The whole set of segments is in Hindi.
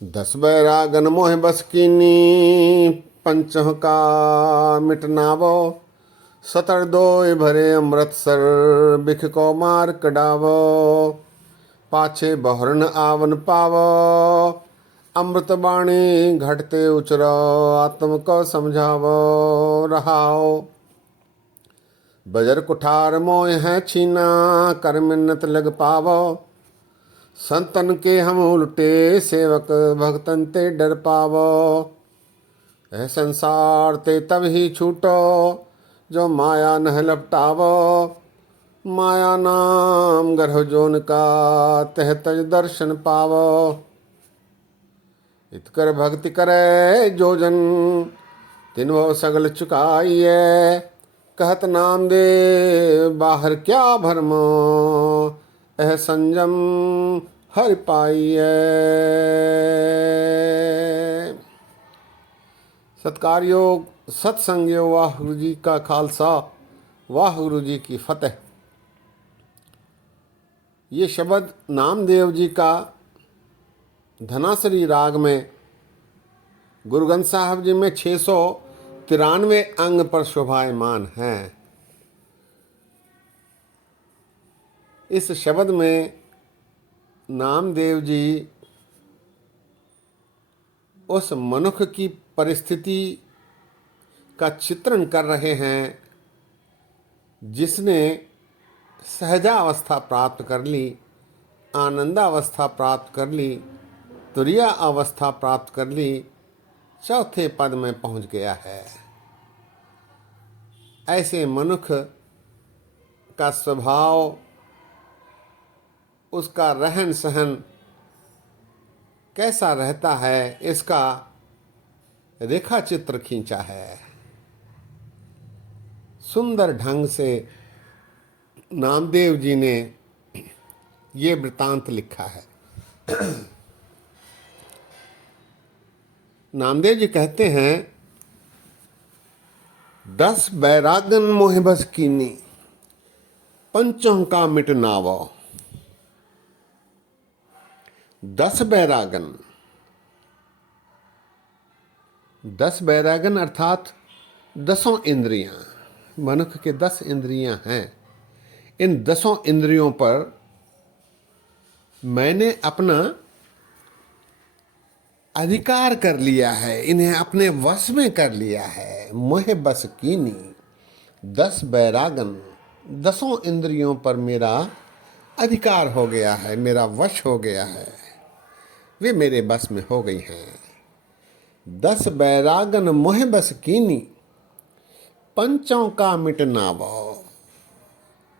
दस बैरागन मोह बस कीनी, पंचह का मिटनावो। सतर दोय भरे अमृतसर, बिख को मार कडावो। पाछे बहरन आवन पावो, अमृत बाणी घटते उचरो। आत्म को समझावो रहाओ। बजर कुठार मोह है छीना, कर मिन्नत लग पावो। संतन के हम उल्टे, सेवक भक्तन ते डर पावो। यह संसार ते तब ही छूटो, जो माया नह लपटावो। माया नाम गर्भ जोन का, तह तज दर्शन पावो। इतकर भक्ति करे जो जन, तिन वो सगल चुकाइए। कहत नाम दे बाहर क्या भरमो, यह संयम हर पाइए। सत्कार योग, सत्संग योग, वाहगुरु जी का खालसा, वाहगुरु जी की फतेह। ये शब्द नामदेव जी का धनासरी राग में गुरु ग्रंथ साहब जी में 693 अंग पर शोभायमान हैं। इस शब्द में नामदेव जी उस मनुष्य की परिस्थिति का चित्रण कर रहे हैं जिसने सहजावस्था प्राप्त कर ली, आनंदावस्था प्राप्त कर ली, तुरिया अवस्था प्राप्त कर ली, चौथे पद में पहुंच गया है। ऐसे मनुष्य का स्वभाव, उसका रहन सहन कैसा रहता है, इसका रेखा चित्र खींचा है। सुंदर ढंग से नामदेव जी ने ये वृतांत लिखा है। नामदेव जी कहते हैं, 10 बैरागन मोह बस कीनी, पंचों का मिटनावो। 10 बैरागन, 10 बैरागन अर्थात 10 इंद्रियां। मनुष्य के 10 इंद्रियां हैं। इन 10 इंद्रियों पर मैंने अपना अधिकार कर लिया है, इन्हें अपने वश में कर लिया है। मोह बस कीनी, 10 बैरागन, 10 इंद्रियों पर मेरा अधिकार हो गया है, मेरा वश हो गया है, वे मेरे बस में हो गई हैं। 10 बैरागन मोह बस कीनी, पंचों का मिटनावो।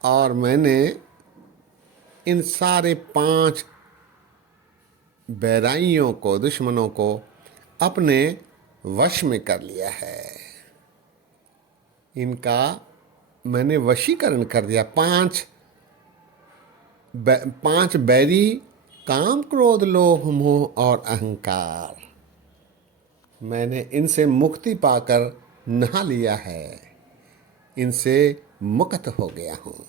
और मैंने इन सारे 5 बैराइयों को, दुश्मनों को अपने वश में कर लिया है। इनका मैंने वशीकरण कर दिया। 5 बैरी, काम क्रोध लोभ मोह और अहंकार, मैंने इनसे मुक्ति पाकर नहा लिया है, इनसे मुक्त हो गया हूँ।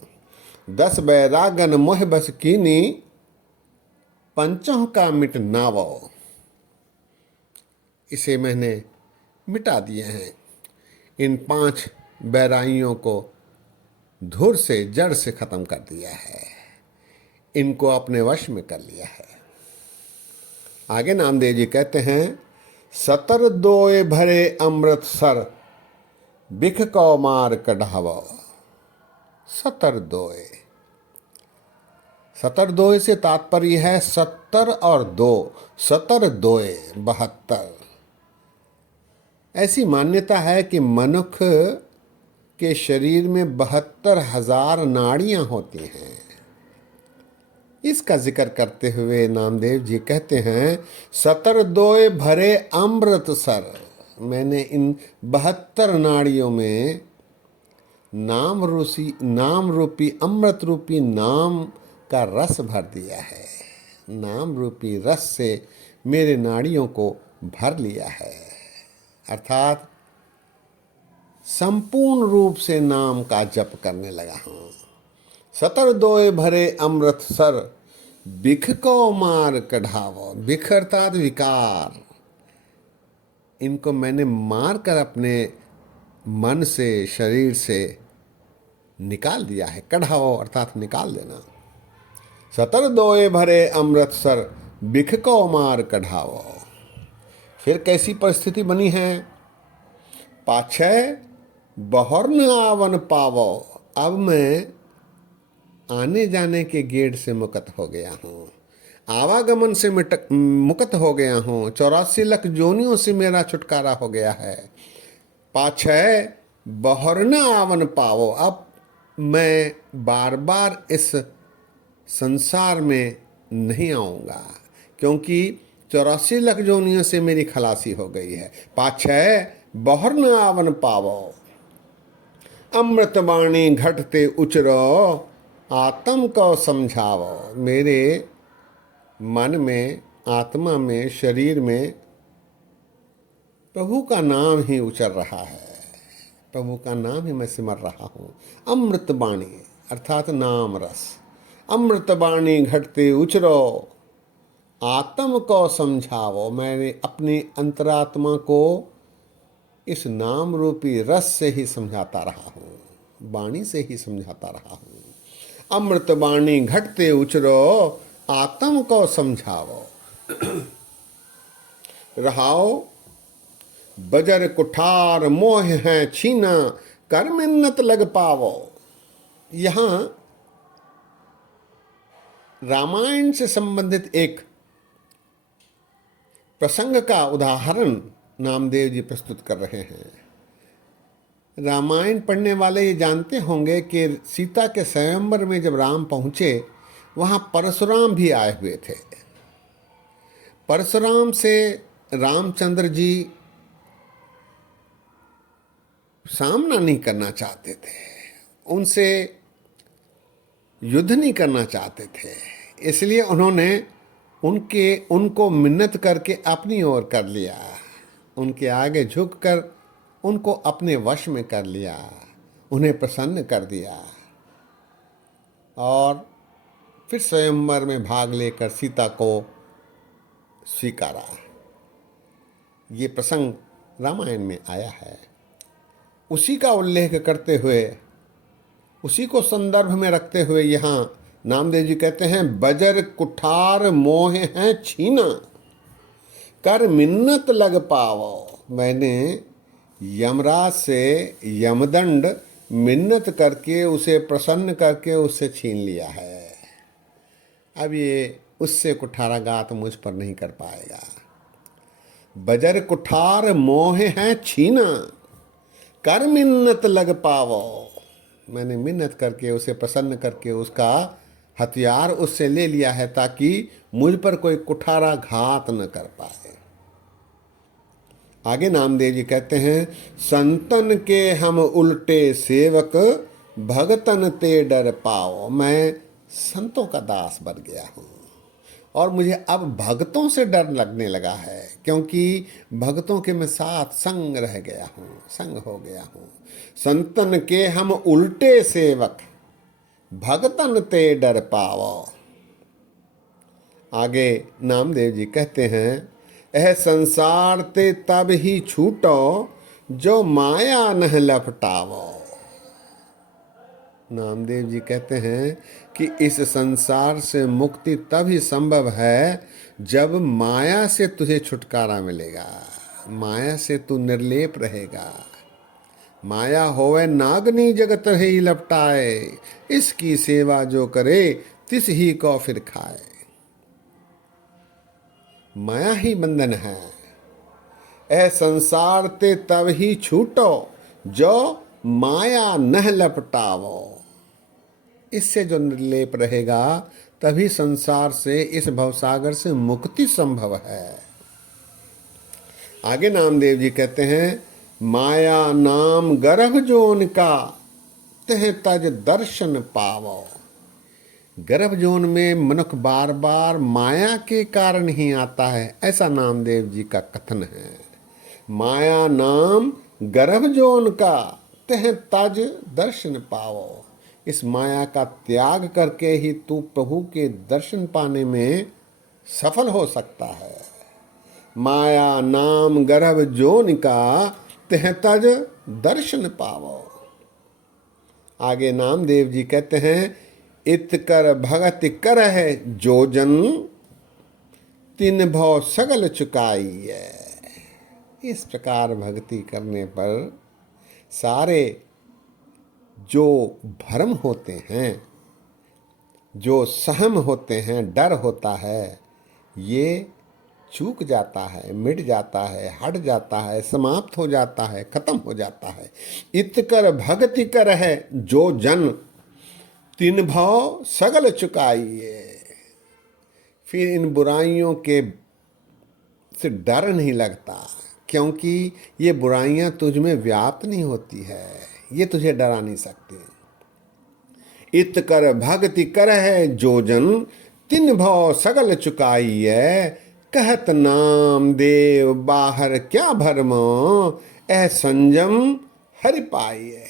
10 बैरागन मोह बस कीनी, पंचों का मिटनावो। इसे मैंने मिटा दिए हैं। इन 5 बैराइयों को धुर से, जड़ से खत्म कर दिया है, इनको अपने वश में कर लिया है। आगे नामदेव जी कहते हैं, सतर दोए भरे अमृत सर, बिख को मार कढ़ावो। सतर दोए, सतर दोए से तात्पर्य है 70 और 2, सतर दोए 72। ऐसी मान्यता है कि मनुष्य के शरीर में 72,000 नाड़ियां होती हैं। इसका जिक्र करते हुए नामदेव जी कहते हैं, सतर दोए भरे अमृत सर, मैंने इन 72 नाड़ियों में नाम रूपी अमृत रूपी नाम का रस भर दिया है। नाम रूपी रस से मेरे नाड़ियों को भर लिया है, अर्थात संपूर्ण रूप से नाम का जप करने लगा हूँ। सतर दोए भरे अमृत सर, बिख को मार कढ़ावो। बिख अर्थात विकार, इनको मैंने मार कर अपने मन से, शरीर से निकाल दिया है। कढ़ाओ अर्थात निकाल देना। सतर दोए भरे अमृतसर, बिख को मार कढ़ाओ। फिर कैसी परिस्थिति बनी है? पाछे बहर न आवन पावो। अब मैं आने जाने के गेट से मुक्त हो गया हूँ, आवागमन से मुक्त हो गया हूँ। 84 लाख जोनियों से मेरा छुटकारा हो गया है। पाछे बहर न आवन पावो। अब मैं बार बार इस संसार में नहीं आऊँगा, क्योंकि 84 लाख जोनियों से मेरी खलासी हो गई है। पाछे बहर न आवन पावो। अमृतवाणी घटते उचरो, आत्म को समझावो। मेरे मन में, आत्मा में, शरीर में प्रभु का नाम ही उचर रहा है, प्रभु का नाम ही मैं सिमर रहा हूँ। अमृतवाणी अर्थात नाम रस। अमृतवाणी घटते उचरो, आत्म को समझावो। मैंने अपनी अंतरात्मा को इस नाम रूपी रस से ही समझाता रहा हूँ, वाणी से ही समझाता रहा हूँ। अमृतवाणी घटते उचरो, आत्म को समझावो। रहाओ बजर कुठार मोह है छीना, कर मिन्नत लग पावो। यहाँ रामायण से संबंधित एक प्रसंग का उदाहरण नामदेव जी प्रस्तुत कर रहे हैं। रामायण पढ़ने वाले ये जानते होंगे कि सीता के स्वयंवर में जब राम पहुंचे, वहां परशुराम भी आए हुए थे। परशुराम से रामचंद्र जी सामना नहीं करना चाहते थे, उनसे युद्ध नहीं करना चाहते थे, इसलिए उन्होंने उनको मिन्नत करके अपनी ओर कर लिया। उनके आगे झुककर उनको अपने वश में कर लिया, उन्हें प्रसन्न कर दिया और फिर स्वयंवर में भाग लेकर सीता को स्वीकारा। ये प्रसंग रामायण में आया है। उसी का उल्लेख करते हुए, उसी को संदर्भ में रखते हुए यहाँ नामदेव जी कहते हैं, बजर कुठार मोह है छीना, कर मिन्नत लग पावो। मैंने यमराज से यमदंड मिन्नत करके, उसे प्रसन्न करके उससे छीन लिया है। अब ये उससे कुठाराघात मुझ पर नहीं कर पाएगा। बजर कुठार मोह है छीना, कर मिन्नत लग पावो। मैंने मिन्नत करके, उसे प्रसन्न करके उसका हथियार उससे ले लिया है, ताकि मुझ पर कोई कुठाराघात न कर पाए। आगे नामदेव जी कहते हैं, संतन के हम उल्टे सेवक, भगतन ते डर पाओ। मैं संतों का दास बन गया हूँ और मुझे अब भक्तों से डर लगने लगा है, क्योंकि भक्तों के मैं साथ संग रह गया हूँ, संग हो गया हूँ। संतन के हम उल्टे सेवक, भगतन ते डर पाओ। आगे नामदेव जी कहते हैं, यह संसार ते तब ही छूटो, जो माया नह लपटावो। नामदेव जी कहते हैं कि इस संसार से मुक्ति तभी संभव है जब माया से तुझे छुटकारा मिलेगा, माया से तू निर्लेप रहेगा। माया होवे नागनी जगत ही लपटाए, इसकी सेवा जो करे तिस ही को फिर खाए। माया ही बंधन है। ऐ संसार ते तब ही छूटो, जो माया नह लपटावो। इससे जो निर्लेप रहेगा, तभी संसार से, इस भवसागर से मुक्ति संभव है। आगे नामदेव जी कहते हैं, माया नाम गर्भ जोन का, तह तज दर्शन पावो। गर्भ जोन में मनुष्य बार बार माया के कारण ही आता है, ऐसा नामदेव जी का कथन है। माया नाम गर्भ जोन का, तह तज दर्शन पावो। इस माया का त्याग करके ही तू प्रभु के दर्शन पाने में सफल हो सकता है। माया नाम गर्भ जोन का तह तज दर्शन पावो। आगे नामदेव जी कहते हैं, इत कर भगत कर है जो जन तिन भव सगल चुकाई है। इस प्रकार भक्ति करने पर सारे जो भ्रम होते हैं, जो सहम होते हैं, डर होता है, ये चूक जाता है, मिट जाता है, हट जाता है, समाप्त हो जाता है, खत्म हो जाता है। इत कर भक्ति कर है जो जन तिन भव सगल चुकाइए। फिर इन बुराइयों के से डर नहीं लगता, क्योंकि ये बुराइयां तुझ में व्याप्त नहीं होती है, ये तुझे डरा नहीं सकती। इत कर भक्ति कर है जो जन तिन भव सगल चुकाइए। कहत नाम देव बाहर क्या भरम ऐ संजम हरि पाइए।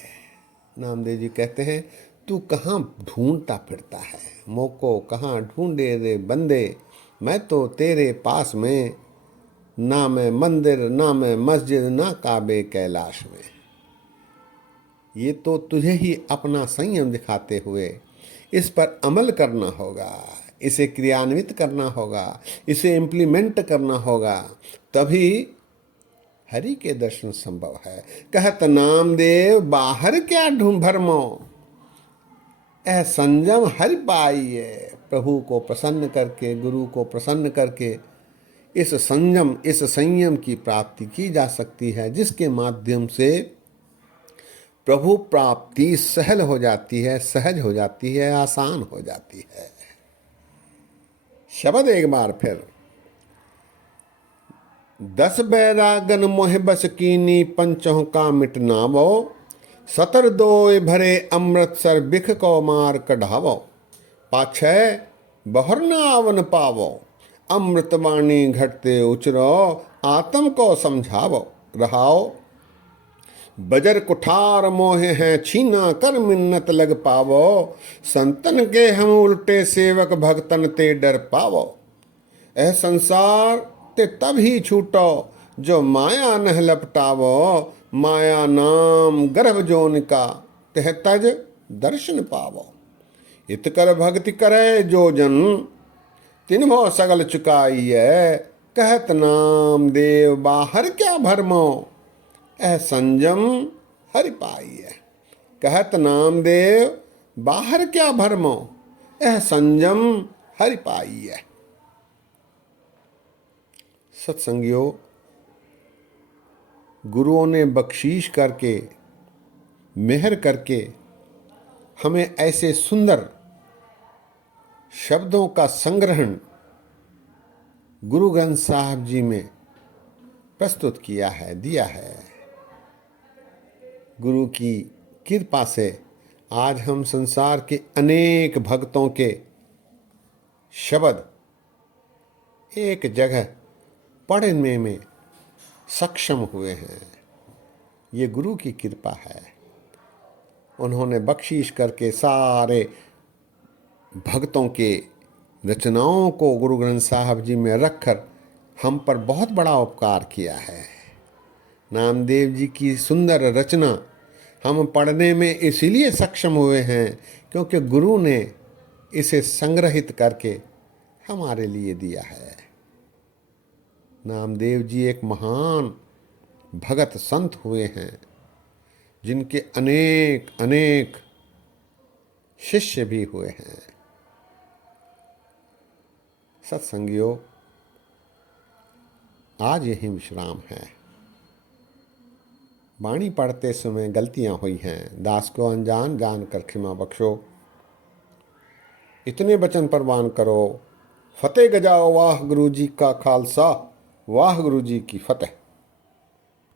नामदेव जी कहते हैं, तू कहाँ ढूंढता फिरता है, मोको कहाँ ढूंढे रे बंदे। मैं तो तेरे पास में, ना मैं मंदिर ना मैं मस्जिद ना काबे कैलाश में। ये तो तुझे ही अपना संयम दिखाते हुए इस पर अमल करना होगा, इसे क्रियान्वित करना होगा, इसे इम्प्लीमेंट करना होगा, तभी हरि के दर्शन संभव है। कहत नामदेव बाहर क्या ढूंढ भरमो ऐ संजम हरि पाइए। प्रभु को प्रसन्न करके, गुरु को प्रसन्न करके इस संयम, इस संयम की प्राप्ति की जा सकती है, जिसके माध्यम से प्रभु प्राप्ति सहल हो जाती है, सहज हो जाती है, आसान हो जाती है। शब्द एक बार फिर, 10 बैरागन मोह बस कीनी पंचों का मिटनावो। 17 दोय भरे अमृतसर बिख को मार कढ़ावो। पाछे बहुर न आवन पावो। अमृतवाणी घटते उचरो आत्म को समझावो। रहाओ बजर कुठार मोहे हैं छीना कर मिन्नत लग पावो। संतन के हम उल्टे सेवक भक्तन ते डर पावो। ऐ संसार ते तब ही छूटो जो माया नह लपटावो। माया नाम गर्भ जोन का तह तज दर्शन पावो। इत कर भक्ति करे जो जन तिन भव सगल चुकाइए। कहत नाम देव बाहर क्या भरमो ऐ संजम हरि पाइए। कहत नाम देव बाहर क्या भरमो ऐ संजम हरि पाइए। सत्संगियों, गुरुओं ने बख्शीश करके, मेहर करके हमें ऐसे सुंदर शब्दों का संग्रहण गुरु ग्रंथ साहब जी में प्रस्तुत किया है, दिया है। गुरु की कृपा से आज हम संसार के अनेक भक्तों के शब्द एक जगह पढ़ने में सक्षम हुए हैं। ये गुरु की कृपा है। उन्होंने बख्शीश करके सारे भक्तों के रचनाओं को गुरु ग्रंथ साहब जी में रखकर हम पर बहुत बड़ा उपकार किया है। नामदेव जी की सुंदर रचना हम पढ़ने में इसीलिए सक्षम हुए हैं क्योंकि गुरु ने इसे संग्रहित करके हमारे लिए दिया है। नामदेव जी एक महान भगत संत हुए हैं, जिनके अनेक अनेक शिष्य भी हुए हैं। सत्संगियों, आज यही विश्राम है। वाणी पढ़ते समय गलतियां हुई हैं, दास को अनजान जान कर क्षमा बख्शो। इतने वचन परवान करो। फतेह गजाओ। वाह गुरु जी का खालसा, वाह गुरु जी की फतेह।